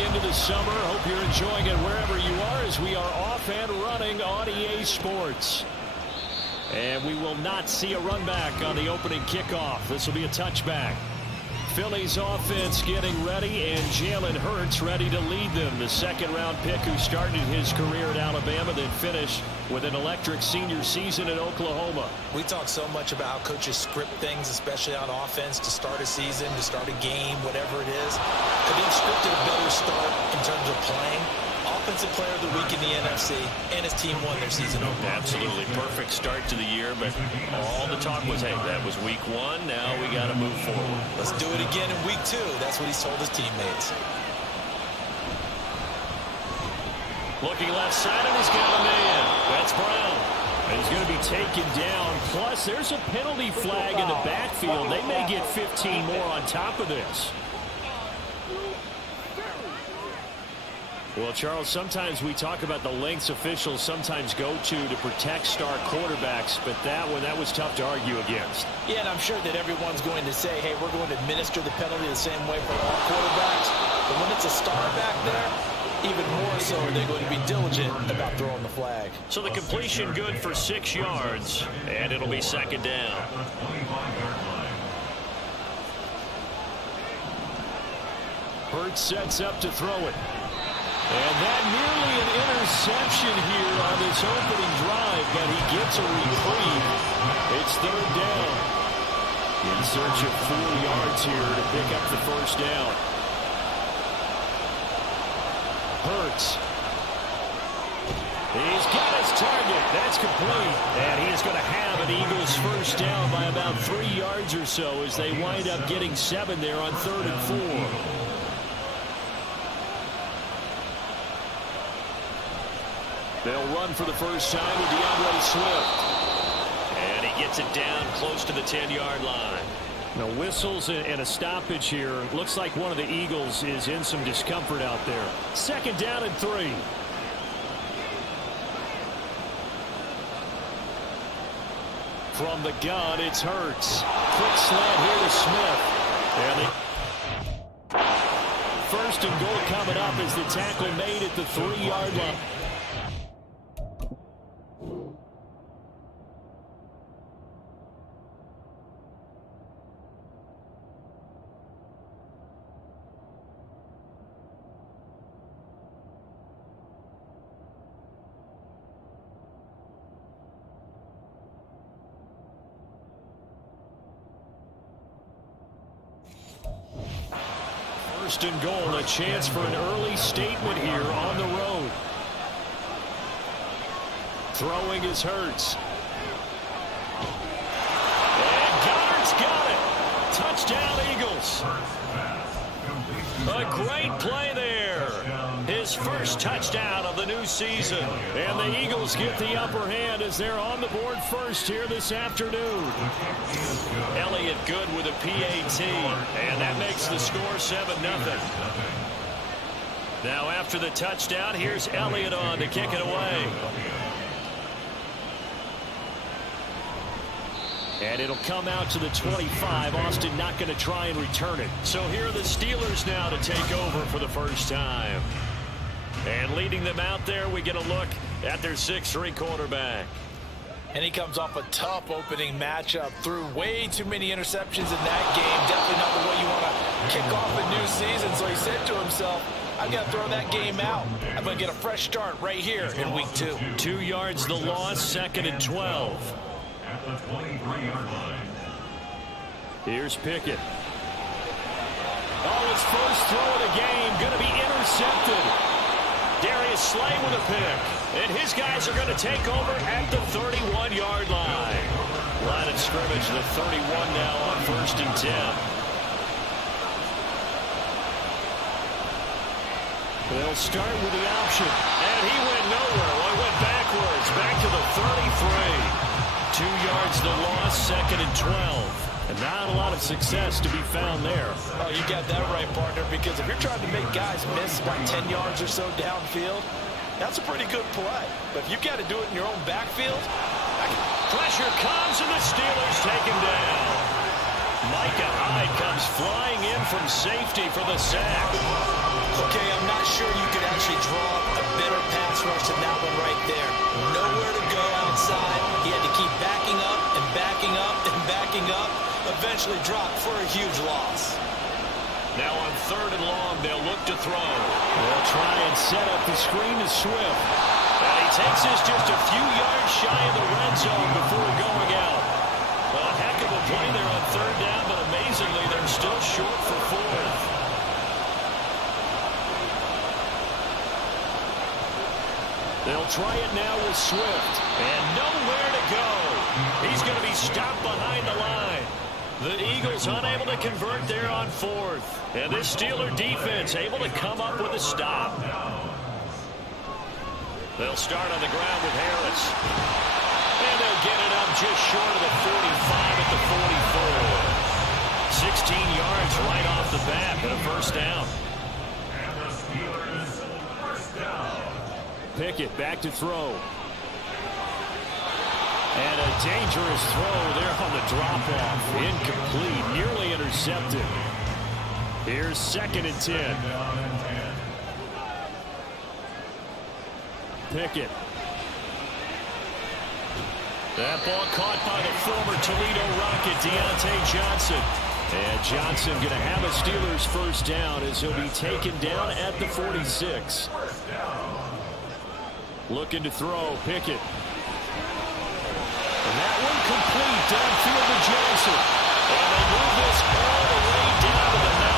Into the summer. Hope you're enjoying it wherever you are as we are off and running on EA Sports. And we will not see a run back on the opening kickoff. This will be a touchback. Phillies offense getting ready, and Jalen Hurts ready to lead them. The second-round pick who started his career at Alabama, then finished with an electric senior season at Oklahoma. We talk so much about how coaches script things, especially on offense, to start a season, to start a game, whatever it is. Could he have scripted a better start in terms of playing? Offensive player of the week in the NFC, and his team won their season opener. Absolutely perfect start to the year, but all the talk was, hey, that was week one. Now we got to move forward. Let's do it again in week two. That's what he's told his teammates. Looking left side, and he's got a man. That's Brown. And he's going to be taken down. Plus, there's a penalty flag in the backfield. They may get 15 more on top of this. Well, Charles, sometimes we talk about the lengths officials sometimes go to protect star quarterbacks, but that was tough to argue against. Yeah, and I'm sure that everyone's going to say, hey, we're going to administer the penalty the same way for all quarterbacks. But when it's a star back there, even more so are they going to be diligent about throwing the flag. So the completion good for 6 yards, and it'll be second down. Hurts sets up to throw it. And that nearly an interception here on this opening drive, but he gets a reprieve. It's third down. In search of 4 yards here to pick up the first down. Hurts. He's got his target. That's complete. And he is going to have an Eagles first down by about 3 yards or so as they wind up getting 7 there on 3rd and 4. They'll run for the first time with DeAndre Swift. And he gets it down close to the 10-yard line. Now, whistles and a stoppage here. Looks like one of the Eagles is in some discomfort out there. Second down and 3. From the gun, it's Hurts. Quick slant here to Smith. And first and goal coming up as the tackle made at the 3-yard line. First and goal, a chance for an early statement here on the road. Throwing is Hurts. And Goddard's got it. Touchdown, Eagles. A great play there. His first touchdown of the new season. And the Eagles get the upper hand as they're on the board first here this afternoon. Elliott good with a PAT. And that makes the score 7-0. Now after the touchdown, here's Elliott on to kick it away. And it'll come out to the 25. Austin not going to try and return it. So here are the Steelers now to take over for the first time. And leading them out there, we get a look at their 6'3" quarterback. And he comes off a tough opening matchup. Threw way too many interceptions in that game. Definitely not the way you want to kick off a new season. So he said to himself, I've got to throw that game out. I'm going to get a fresh start right here in week 2. 2 yards the loss, 2nd and 12. At the 23-yard line. Here's Pickett. Oh, his first throw of the game going to be intercepted. Darius Slay with a pick. And his guys are going to take over at the 31-yard line. Line of scrimmage, the 31 now on 1st and 10. They'll start with the option. And he went nowhere. Well, he went backwards. Back to the 33. 2 yards the loss, 2nd and 12. And not a lot of success to be found there. Oh, you got that right, partner, because if you're trying to make guys miss by 10 yards or so downfield, that's a pretty good play. But if you've got to do it in your own backfield, pressure comes and the Steelers take him down. Micah Hyde comes flying in from safety for the sack. Okay, I'm not sure you could actually draw up a better pass rush than that one right there. Nowhere to go outside. He had to keep backing up and backing up and backing up. Eventually dropped for a huge loss. Now on 3rd and long, they'll look to throw. They'll try and set up the screen to Swift. And he takes this just a few yards shy of the red zone before going out. A heck of a play there on 3rd down, but amazingly, they're still short for 4th. They'll try it now with Swift. And nowhere to go. He's going to be stopped behind the line. The Eagles unable to convert there on 4th. And this Steeler defense able to come up with a stop. They'll start on the ground with Harris. And they'll get it up just short of the 45 at the 44. 16 yards right off the bat and a first down. And the Steelers first down. Pickett back to throw. And a dangerous throw there on the drop-off. Incomplete, nearly intercepted. Here's 2nd and 10. Pickett. That ball caught by the former Toledo Rocket, Deontay Johnson. And Johnson going to have a Steelers first down as he'll be taken down at the 46. Looking to throw, Pickett. And that one complete downfield to Johnson. And they move this all the way down to the 9.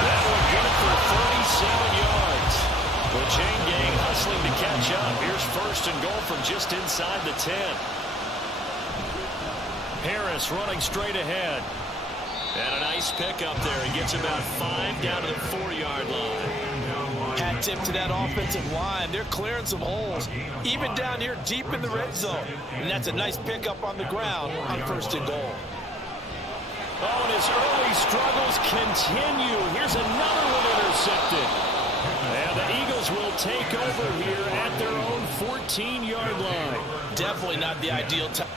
That one good for 37 yards. The chain gang hustling to catch up. Here's 1st and goal from just inside the 10. Harris running straight ahead. And a nice pick up there. He gets about 5 down to the 4-yard line. Hat tip to that offensive line. They're clearing some holes, even down here deep in the red zone. And that's a nice pickup on the ground on 1st and goal. Oh, and his early struggles continue. Here's another one intercepted. And the Eagles will take over here at their own 14-yard line. Definitely not the ideal time.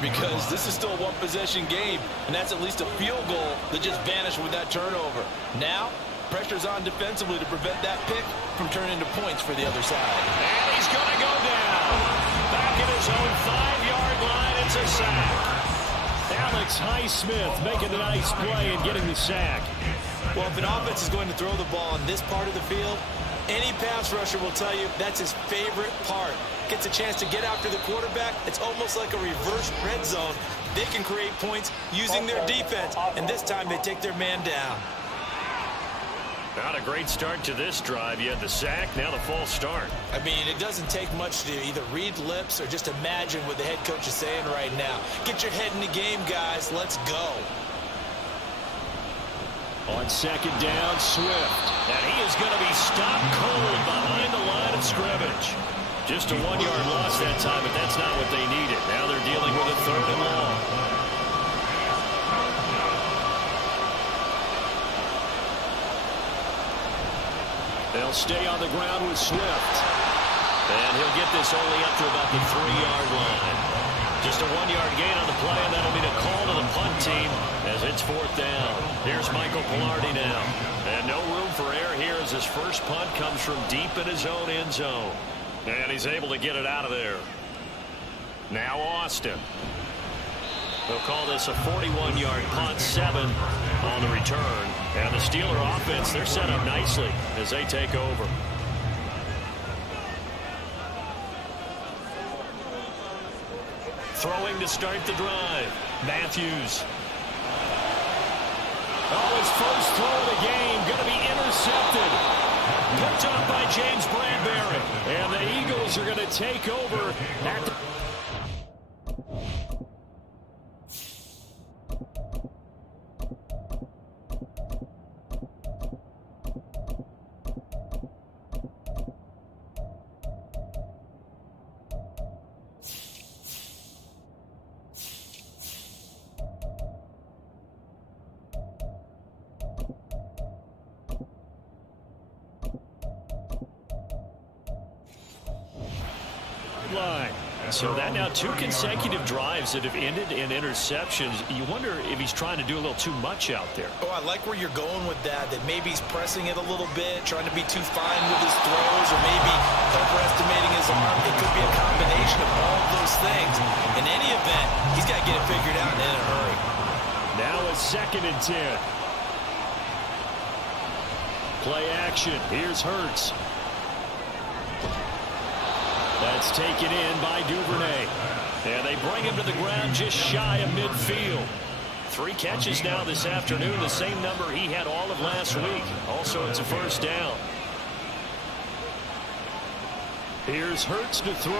Because this is still a one-possession game, and that's at least a field goal that just vanished with that turnover. Now, pressure's on defensively to prevent that pick from turning into points for the other side. And he's going to go down. Back at his own 5-yard line, it's a sack. Alex Highsmith making a nice play and getting the sack. Well, if an offense is going to throw the ball on this part of the field, any pass rusher will tell you that's his favorite part. Gets a chance to get after the quarterback. It's almost like a reverse red zone. They can create points using their defense, and this time they take their man down. Not a great start to this drive. You had the sack, now the false start. I mean, it doesn't take much to either read lips or just imagine what the head coach is saying right now. Get your head in the game, guys. Let's go. On 2nd down, Swift. And he is going to be stopped cold behind the line of scrimmage. Just a 1-yard loss that time, but that's not what they needed. Now they're dealing with a 3rd and long. They'll stay on the ground with Swift. And he'll get this only up to about the 3-yard line. Just a 1-yard gain on the play, and that'll be the call to the punt team as it's 4th down. Here's Michael Pilardi now. And no room for error here as his first punt comes from deep in his own end zone. And he's able to get it out of there. Now Austin. They'll call this a 41-yard punt, 7 on the return. And the Steeler offense, they're set up nicely as they take over. Throwing to start the drive. Matthews. Oh, his first throw of the game going to be intercepted. Picked up by James Bradbury. And the Eagles are going to take over at the line. So that now 2 consecutive drives that have ended in interceptions. You wonder if he's trying to do a little too much out there. Oh, I like where you're going with that maybe he's pressing it a little bit, trying to be too fine with his throws, or maybe overestimating his arm. It could be a combination of all of those things. In any event, he's got to get it figured out in a hurry. Now a 2nd and 10. Play action. Here's Hurts. That's taken in by Duvernay. And they bring him to the ground just shy of midfield. 3 catches now this afternoon, the same number he had all of last week. Also, it's a 1st down. Here's Hurts to throw.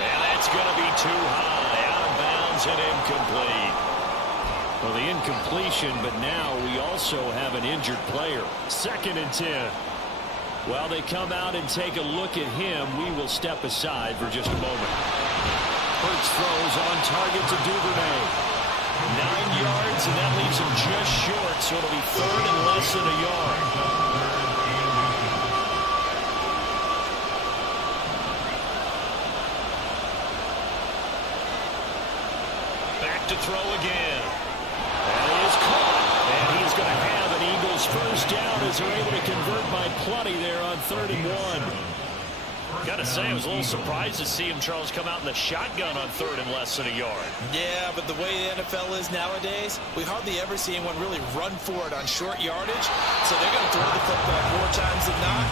And that's going to be too high. Out of bounds and incomplete. Well, the incompletion, but now we also have an injured player. 2nd and 10. While they come out and take a look at him, we will step aside for just a moment. Hurts throws on target to Duvernay. 9 yards, and that leaves him just short, so it'll be 3rd and less than a yard. Back to throw again. That is caught, and he's going to have an Eagles 1st down as they're able to convert by plenty there on 3rd and 1. Gotta say, I was a little surprised to see him, Charles, come out in the shotgun on 3rd and less than a yard. Yeah, but the way the NFL is nowadays, we hardly ever see anyone really run for it on short yardage. So they're going to throw the football more times than not.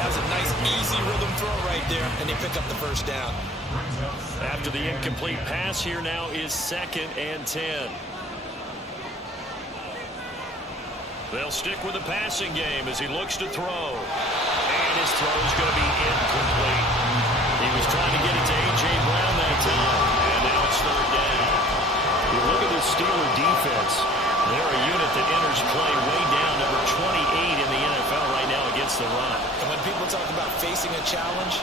That was a nice, easy rhythm throw right there, and they pick up the 1st down. After the incomplete pass, here now is 2nd and 10. They'll stick with the passing game as he looks to throw. And his throw is going to be incomplete. He was trying to get it to A.J. Brown that time. And now it's 3rd down. You look at this Steeler defense. They're a unit that enters play way down, number 28 in the NFL right now against the run. And when people talk about facing a challenge,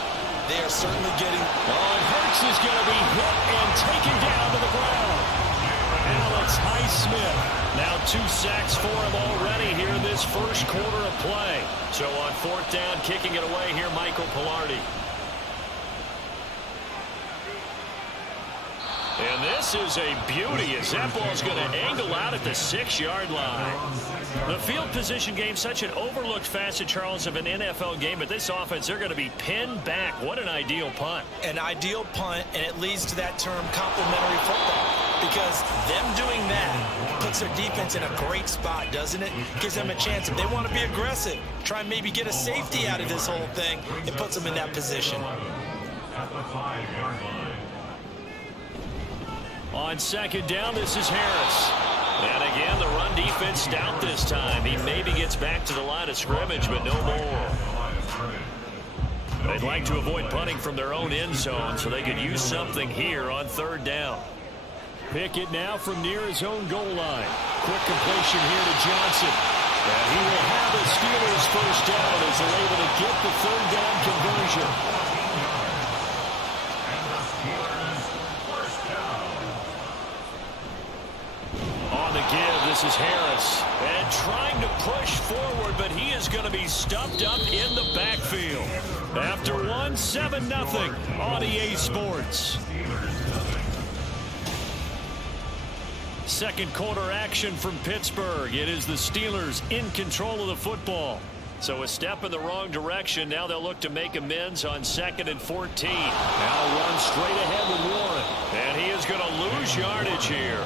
they are certainly getting... Oh, and Hurts is going to be hit and taken down to the ground. Alex Highsmith. Now 2 sacks for him already here in this 1st quarter of play. So on 4th down, kicking it away here, Michael Pilardi. And this is a beauty as that ball's going to angle out at the 6-yard line. The field position game, such an overlooked facet, Charles, of an NFL game, but this offense, they're going to be pinned back. What an ideal punt. An ideal punt, and it leads to that term complementary football. Because them doing that puts their defense in a great spot, doesn't it? Gives them a chance. If they want to be aggressive, try and maybe get a safety out of this whole thing, it puts them in that position. At the 5-yard line. On 2nd down, this is Harris. And again, the run defense stout this time. He maybe gets back to the line of scrimmage, but no more. They'd like to avoid punting from their own end zone so they could use something here on 3rd down. Pickett now from near his own goal line. Quick completion here to Johnson. And he will have the Steelers 1st down as they're able to get the 3rd down conversion. And the Steelers 1st down. On the give, this is Harris. And trying to push forward, but he is going to be stuffed up in the backfield. After one, 7-0 on EA Sports. Second quarter action from Pittsburgh. It is the Steelers in control of the football. So a step in the wrong direction. Now they'll look to make amends on 2nd and 14. Now run straight ahead with Warren. And he is going to lose yardage here.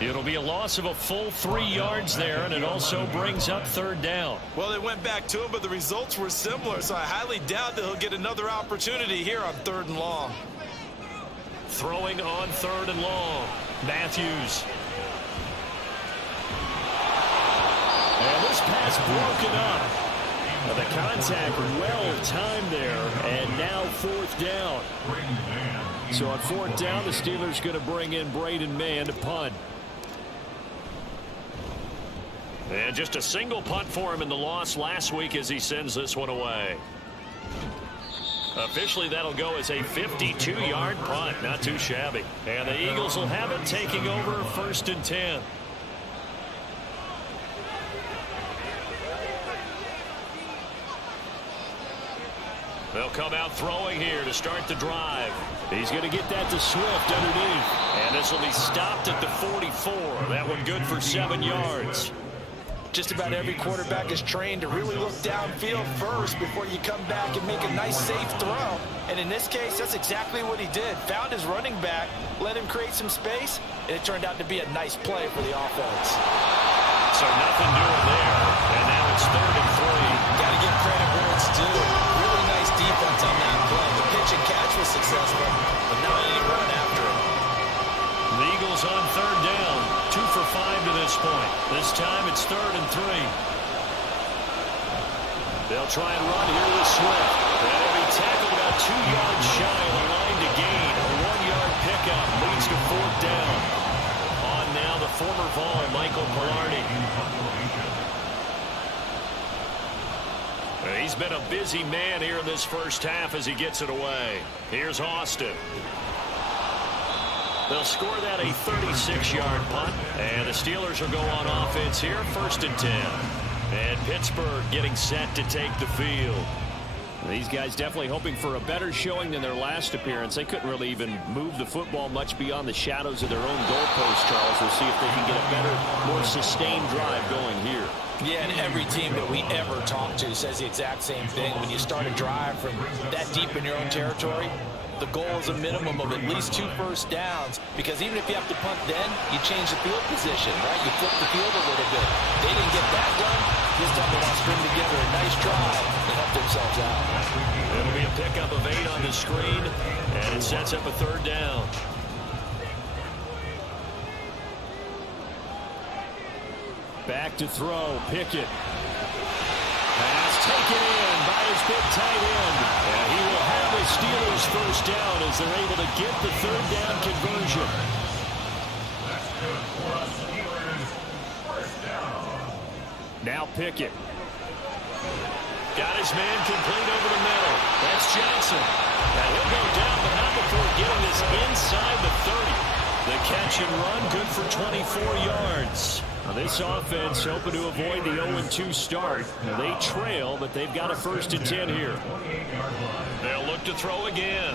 It'll be a loss of a full 3 yards there, and it also brings up 3rd down. Well, they went back to him, but the results were similar, so I highly doubt that he'll get another opportunity here on 3rd and long. Throwing on 3rd and long. Matthews. And this pass broken up. Now the contact well timed there, and now 4th down. So on 4th down, the Steelers going to bring in Braden Mann to punt. And just a single punt for him in the loss last week as he sends this one away. Officially, that'll go as a 52-yard punt. Not too shabby. And the Eagles will have it, taking over 1st and 10. They'll come out throwing here to start the drive. He's going to get that to Swift underneath. And this will be stopped at the 44. That one good for 7 yards. Just about every quarterback is trained to really look downfield first before you come back and make a nice, safe throw. And in this case, that's exactly what he did. Found his running back, let him create some space, and it turned out to be a nice play for the offense. So nothing doing there. And now it's 3rd and 3. Got to give credit where it's due. Really nice defense on that play. The pitch and catch was successful, but not any run after it. The Eagles on 3rd down. 2 for 5 to this point. This time it's 3rd and 3. They'll try and run here with Swift. That'll be tackled about 2 yards shy of the line to gain. A 1-yard pickup leads to 4th down. On now the former Vol, Michael Palardy. He's been a busy man here in this first half as he gets it away. Here's Austin. They'll score that a 36-yard punt, and the Steelers will go on offense here, 1st and 10. And Pittsburgh getting set to take the field. These guys definitely hoping for a better showing than their last appearance. They couldn't really even move the football much beyond the shadows of their own goalpost, Charles. We'll see if they can get a better, more sustained drive going here. Yeah, and every team that we ever talk to says the exact same thing. When you start a drive from that deep in your own territory, the goal is a minimum of at least 2 first downs, because even if you have to punt then, you change the field position, right? You flip the field a little bit. They didn't get that done. This time they want to string together a nice drive and help themselves out. It'll be a pickup of 8 on the screen, and it sets up a 3rd down. Back to throw, Pickett. Pass taken in by his big tight end. And he will have the Steelers 1st down as they're able to get the 3rd down conversion. That's good for us, Steelers. 1st down. Now Pickett. Got his man complete over the middle. That's Johnson. Now he'll go down, but not before getting this inside the 30. The catch and run good for 24 yards. Now this offense hoping to avoid the 0-2 start. Now they trail, but they've got a 1st and 10 here. They'll look to throw again.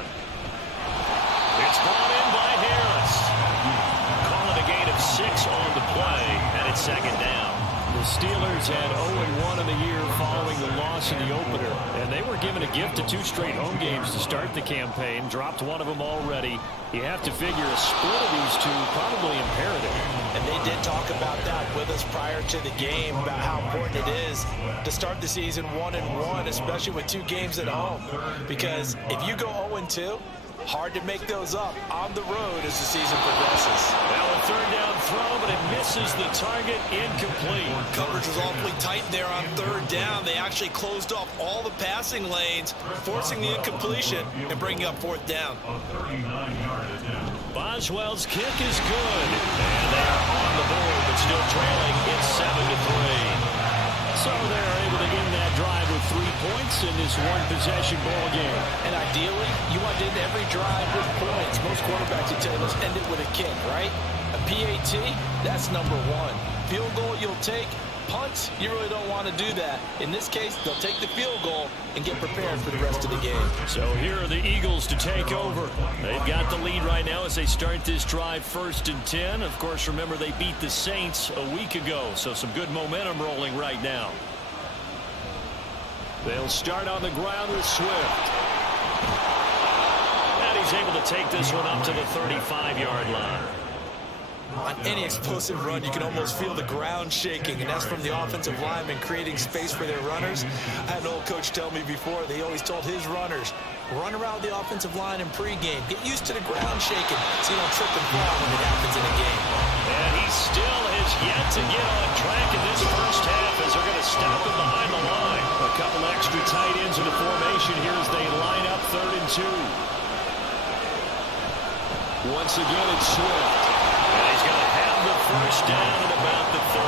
It's brought in by Harris. Calling a gain of 6 on the play, and it's 2nd down. The Steelers had 0-1 in the year following the loss in the opener, and they were given a gift of 2 straight home games to start the campaign. Dropped one of them already. You have to figure a split of these two probably imperative. And they did talk about that with us prior to the game, about how important it is to start the season 1-1, especially with 2 games at home. Because if you go 0-2, hard to make those up on the road as the season progresses. Now a 3rd down throw, but it misses the target, incomplete. Coverage was awfully tight there on 3rd down. They actually closed off all the passing lanes, forcing the incompletion and bringing up 4th down. A 39-yard attempt. Boswell's kick is good. And they're on the board, but still trailing. It's 7-3. So they're able to end that drive with 3 points in this one-possession ball game. And ideally, you want to end every drive with points. Most quarterbacks would tell us end it with a kick, right? A PAT, that's number 1. Field goal you'll take, Punts, you really don't want to do that. In this case, they'll take the field goal and get prepared for the rest of the game. So here are the Eagles to take over. They've got the lead right now as they start this drive 1st and 10. Of course, remember they beat the Saints a week ago, so some good momentum rolling right now. They'll start on the ground with Swift. And he's able to take this one up to the 35-yard line. On any explosive run, you can almost feel the ground shaking, and that's from the offensive linemen creating space for their runners. I had an old coach tell me before, they always told his runners, run around the offensive line in pregame. Get used to the ground shaking so you don't trip and fall when it happens in a game. And he still has yet to get on track in this first half as they're going to stop him behind the line. A couple extra tight ends in the formation here as they line up 3rd and 2. Once again, it's Swift. And he's going to have the first down at about the 38.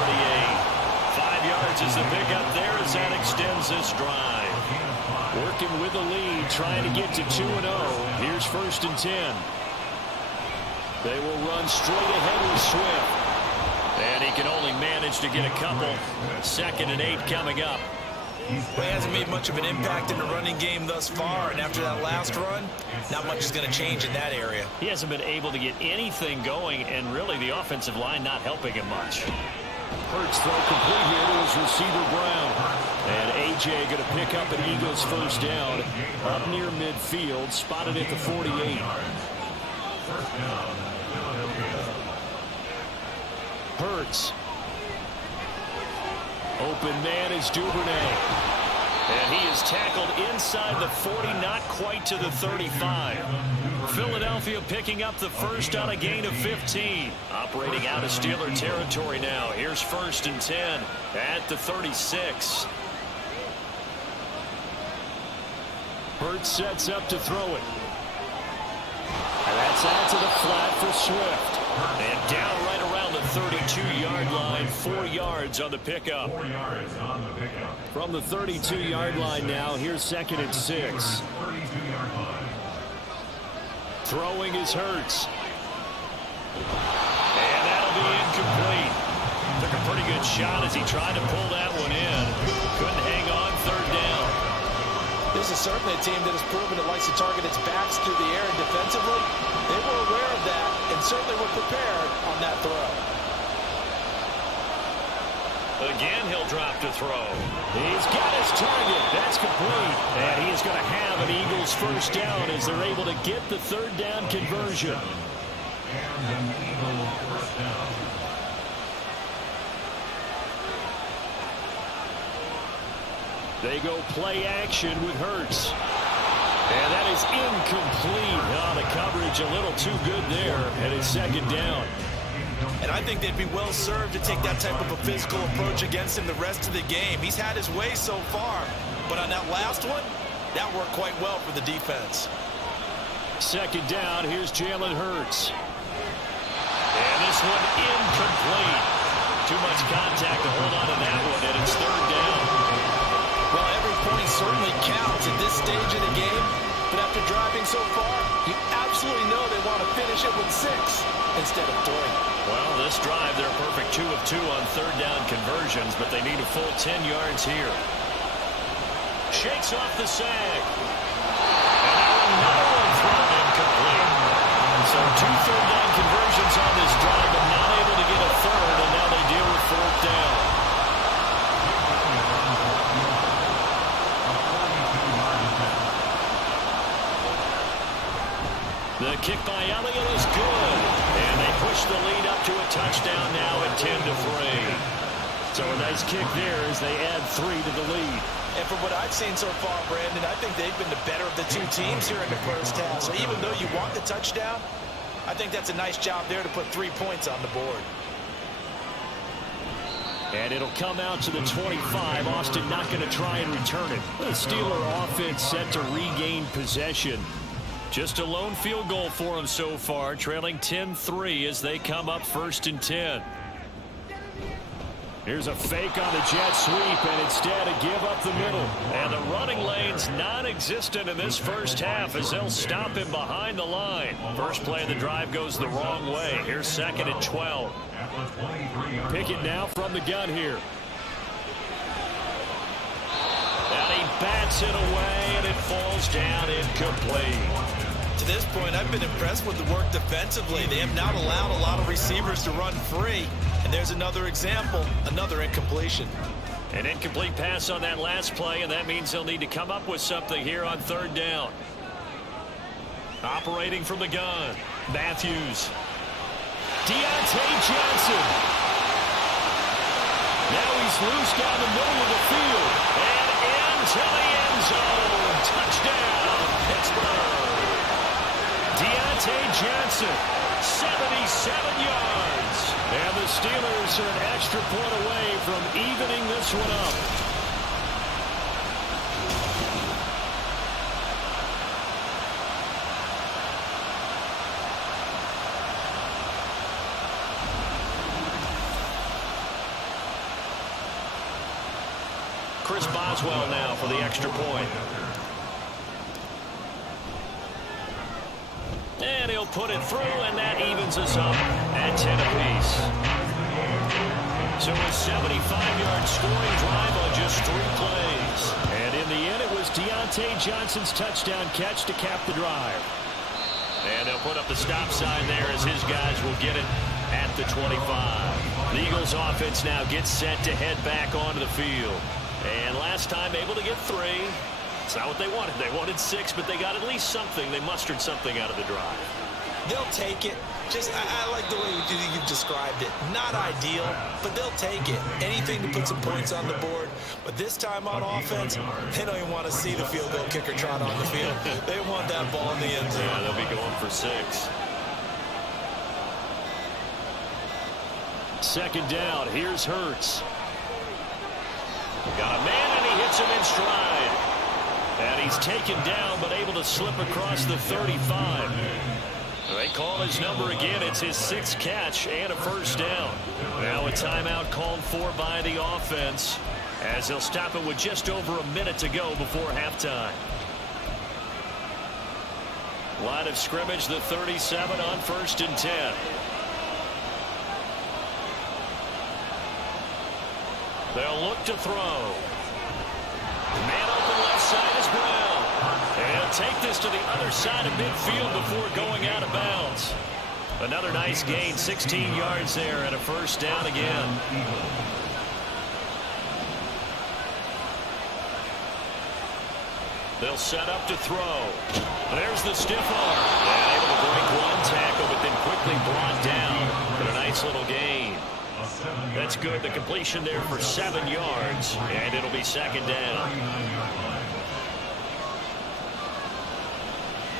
5 yards is the pickup there as that extends this drive. Working with the lead, trying to get to 2-0. Here's 1st and 10. They will run straight ahead with Swift. And he can only manage to get a couple. 2nd and 8 coming up. Well, he hasn't made much of an impact in the running game thus far, and after that last run, not much is going to change in that area. He hasn't been able to get anything going, and really the offensive line not helping him much. Hurts throw complete here to his receiver Brown. And A.J. going to pick up an Eagles first down up near midfield, spotted at the 48. Hurts. Open man is Duvernay. And he is tackled inside the 40, not quite to the 35. Philadelphia picking up the first on a gain of 15. Operating out of Steeler territory now. Here's 1st and 10 at the 36. Hurts sets up to throw it. And that's out to the flat for Swift. And down right around the 32-yard line, 4 yards on the pickup. 4 yards on the pickup. From the 32-yard line now, here's 2nd and 6. 32-yard line. Throwing is Hurts. And that'll be incomplete. Took a pretty good shot as he tried to pull that one in. Couldn't hang on 3rd down. This is certainly a team that has proven it likes to target its backs through the air, and defensively, they were aware of that and certainly were prepared on that throw. Again, he'll drop to throw. He's got his target. That's complete. And he is going to have an Eagles first down as they're able to get the 3rd down conversion. And an Eagle first down. They go play action with Hurts. And that is incomplete. Oh, the coverage a little too good there. And it's 2nd down. And I think they'd be well served to take that type of a physical approach against him the rest of the game. He's had his way so far, but on that last one, that worked quite well for the defense. 2nd down, here's Jalen Hurts. And this one incomplete. Too much contact to hold on to that one, and it's 3rd down. Well, every point certainly counts at this stage of the game, but after driving so far, you absolutely know they want to finish it with 6 instead of 3. Well, this drive, they're perfect 2 of 2 on 3rd down conversions, but they need a full 10 yards here. Shakes off the sag. And now another one thrown incomplete. So 2 3rd down conversions on this drive, but not able to get a 3rd, and now they deal with 4th down. The kick by Elliott is good. And they push the lead up to a touchdown now at 10-3. So a nice kick there as they add 3 to the lead. And from what I've seen so far, Brandon, I think they've been the better of the 2 teams here in the first half. So even though you want the touchdown, I think that's a nice job there to put 3 points on the board. And it'll come out to the 25. Austin not going to try and return it. The Steeler offense set to regain possession. Just a lone field goal for them so far, trailing 10-3 as they come up 1st and 10. Here's a fake on the jet sweep, and instead a give up the middle. And the running lane's non-existent in this first half as they'll stop him behind the line. First play of the drive goes the wrong way. Here's 2nd and 12. Pickett now from the gun here. And he bats it away, and it falls down incomplete. To this point, I've been impressed with the work defensively. They have not allowed a lot of receivers to run free. And there's another example, another incompletion. An incomplete pass on that last play, and that means they'll need to come up with something here on third down. Operating from the gun, Matthews. Diontae Johnson. Now he's loose down the middle of the field. And into the end zone. Touchdown, Pittsburgh. Diontae Johnson, 77 yards. And the Steelers are an extra point away from evening this one up. Chris Boswell now for the extra point. And he'll put it through, and that evens us up at 10 apiece. So a 75-yard scoring drive on just 3 plays. And in the end, it was Diontae Johnson's touchdown catch to cap the drive. And they'll put up the stop sign there as his guys will get it at the 25. The Eagles offense now gets set to head back onto the field. And last time able to get 3. It's not what they wanted. They wanted 6, but they got at least something. They mustered something out of the drive. They'll take it. I like the way you've described it. Not ideal, but they'll take it. Anything to put some points on the board. But this time on offense, they don't even want to see the field goal kicker trot on the field. They want that ball in the end zone. Yeah, they'll be going for 6. Second down. Here's Hurts. Got a man, and he hits him in stride. And he's taken down, but able to slip across the 35. They call his number again. It's his 6th catch and a first down. Now a timeout called for by the offense, as they'll stop it with just over a minute to go before halftime. Line of scrimmage, the 37 on 1st and 10. They'll look to throw. Man open left side is Brown. And he'll take this to the other side of midfield before going out of bounds. Another nice gain, 16 yards there, and a first down again. They'll set up to throw. There's the stiff arm. And able to break one tackle, but then quickly brought down. But a nice little gain. That's good. The completion there for 7 yards, and it'll be second down.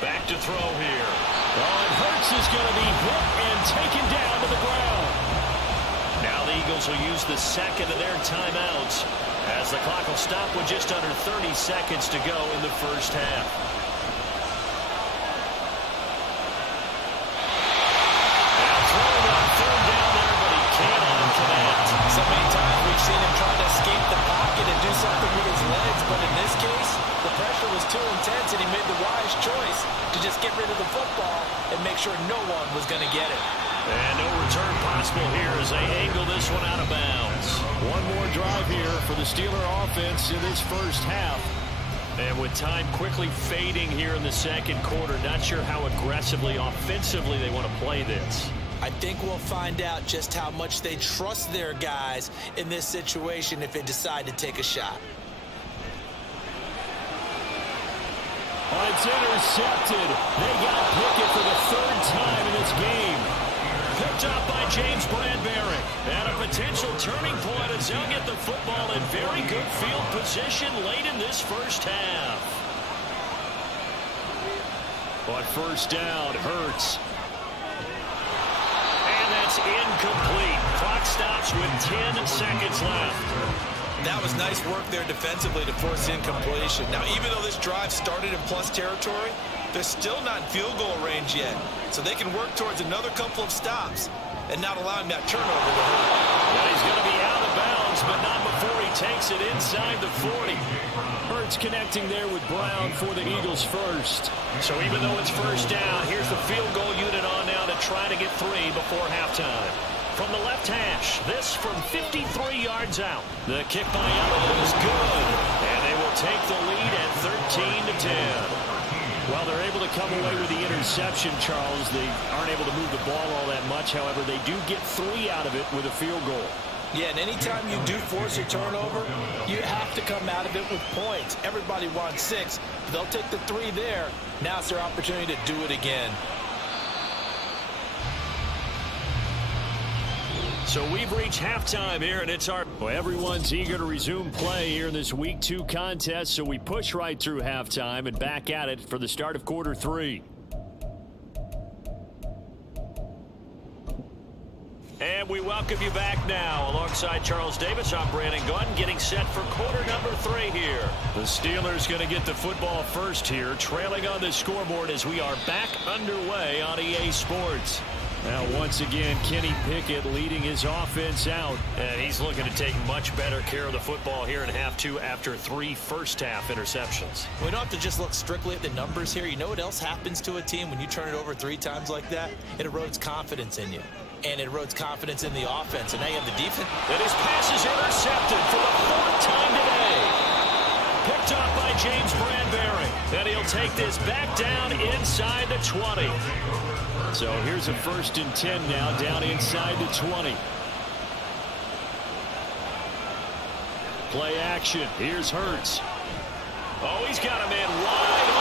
Back to throw here. Oh, and Hurts is going to be hit and taken down to the ground. Now the Eagles will use the second of their timeouts as the clock will stop with just under 30 seconds to go in the first half. Now throwing on third down there, but he can't connect. So many times we've seen him trying to escape the pocket and do something with his legs, but in this case, the pressure was too intense, and he made the wise choice to just get rid of the football and make sure no one was going to get it. And no return possible here as they angle this one out of bounds. One more drive here for the Steeler offense in this first half. And with time quickly fading here in the second quarter, not sure how aggressively, offensively they want to play this. I think we'll find out just how much they trust their guys in this situation if they decide to take a shot. Oh, it's intercepted. They got Pickett for the 3rd time in this game. Picked up by James Bradbury. And a potential turning point as they'll get the football in very good field position late in this first half. On first down, Hurts. And that's incomplete. Clock stops with 10 seconds left. That was nice work there defensively to force incompletion. Now, even though this drive started in plus territory, they're still not in field goal range yet. So they can work towards another couple of stops and not allowing that turnover to hurt. Well, he's going to be out of bounds, but not before he takes it inside the 40. Hurts connecting there with Brown for the Eagles first. So even though it's first down, here's the field goal unit on now to try to get 3 before halftime. From the left hash, this from 53 yards out. The kick by Elliott is good, and they will take the lead at 13-10. Well, they're able to come away with the interception, Charles. They aren't able to move the ball all that much. However, they do get 3 out of it with a field goal. Yeah, and anytime you do force a turnover, you have to come out of it with points. Everybody wants 6. They'll take the 3 there. Now it's their opportunity to do it again. So we've reached halftime here, and it's our... Well, everyone's eager to resume play here in this Week 2 contest, so we push right through halftime and back at it for the start of quarter 3. And we welcome you back now. Alongside Charles Davis, I'm Brandon Gunn, getting set for quarter number 3 here. The Steelers going to get the football first here, trailing on the scoreboard as we are back underway on EA Sports. Now, once again, Kenny Pickett leading his offense out. And he's looking to take much better care of the football here in half 2 after 3 first-half interceptions. We don't have to just look strictly at the numbers here. You know what else happens to a team when you turn it over 3 times like that? It erodes confidence in you. And it erodes confidence in the offense. And now you have the defense. And his pass is intercepted for the 4th time today. Picked off by James Bradbury. And he'll take this back down inside the 20. So here's a 1st and 10 now, down inside the 20. Play action. Here's Hurts. Oh, he's got a man wide